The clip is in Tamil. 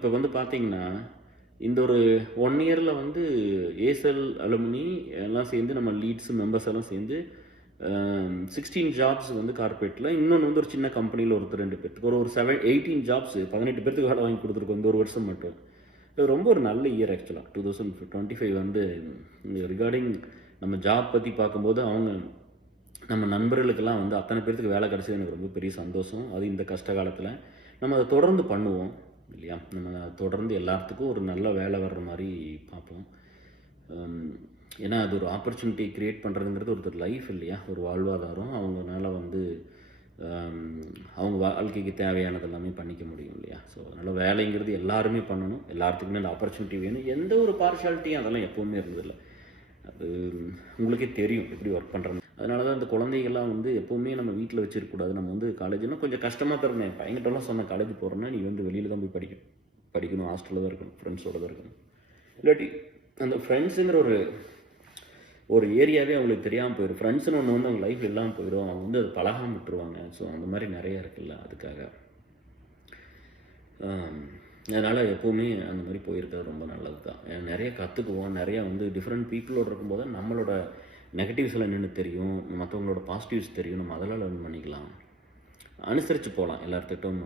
இப்போ வந்து பார்த்தீங்கன்னா, இந்த ஒரு 1 இயர்ல வந்து ஏர்செல் அலுமினி எல்லாம் சேர்ந்து நம்ம லீட்ஸ் மெம்பர்ஸ் எல்லாம் சேர்ந்து 16 ஜாப்ஸ் வந்து கார்ப்பரேட்ல, இன்னொன்று வந்து ஒரு சின்ன கம்பெனியில் ஒருத்தர் 2 பேத்துக்கு ஒரு 18 ஜாப்ஸ் 18 பேருக்கு வேலை வாங்கி கொடுத்துருக்கோம் இந்த ஒரு வருஷம் மட்டும். இது ரொம்ப ஒரு நல்ல இயர் ஆக்சுவலாக 2025 வந்து ரிகார்டிங் நம்ம ஜாப் பற்றி பார்க்கும்போது நம்ம நண்பர்களுக்கெல்லாம் வந்து அத்தனை பேர்த்துக்கு வேலை கிடச்சது எனக்கு ரொம்ப பெரிய சந்தோஷம். அது இந்த கஷ்ட காலத்தில் நம்ம அதை தொடர்ந்து பண்ணுவோம் இல்லையா? நம்ம அதை தொடர்ந்து எல்லாத்துக்கும் ஒரு நல்ல வேலை வர்ற மாதிரி பார்ப்போம். ஏன்னா அது ஒரு ஆப்பர்ச்சுனிட்டி க்ரியேட் பண்ணுறதுங்கிறது ஒருத்தர் லைஃப் இல்லையா? ஒரு வாழ்வாதாரம். அவங்கனால வந்து அவங்க வாழ்க்கைக்கு தேவையானது எல்லாமே பண்ணிக்க முடியும் இல்லையா? ஸோ அதனால் வேலைங்கிறது எல்லாருமே பண்ணணும். எல்லாத்துக்குமே அந்த ஆப்பர்ச்சுனிட்டி வேணும். எந்த ஒரு பார்ஷாலிட்டியும் அதெல்லாம் எப்போவுமே இருந்ததில்லை. அது உங்களுக்கே தெரியும் எப்படி ஒர்க் பண்ணுறது. அதனால தான் இந்த குழந்தைகள்லாம் வந்து எப்போவுமே நம்ம வீட்டில் வச்சிருக்கக்கூடாது. நம்ம வந்து காலேஜ்னா கொஞ்சம் கஷ்டமாக தரணும். என் பையன்கிட்டலாம் சொன்ன காலேஜ் போகிறேன்னா நீ வந்து வெளியில் தான் போய் படிக்கணும், ஹாஸ்டலில் தான் இருக்கணும், ஃப்ரெண்ட்ஸோடு தான் இருக்கணும். இல்லாட்டி அந்த ஃப்ரெண்ட்ஸுங்கிற ஒரு ஏரியாவே அவங்களுக்கு தெரியாமல் போயிடும். ஃப்ரெண்ட்ஸ்னு ஒன்று வந்து அவங்க லைஃப் இல்லாமல் போயிடும். அவங்க வந்து அது பழகாமல் விட்டுருவாங்க. ஸோ அந்த மாதிரி நிறைய இருக்குல்ல, அதுக்காக. அதனால் எப்போவுமே அந்த மாதிரி போயிருக்கிறது ரொம்ப நல்லது தான். நிறைய கற்றுக்குவோம். நிறையா வந்து டிஃப்ரெண்ட் பீப்புளோடு இருக்கும்போது நம்மளோட நெகட்டிவ்ஸ் எல்லாம் என்னென்னு தெரியும், மற்றவங்களோட பாசிட்டிவ்ஸ் தெரியும். நம்ம அதெல்லாம் லேர்ன் பண்ணிக்கலாம். அனுசரித்து போகலாம் எல்லார்த்திட்டும்.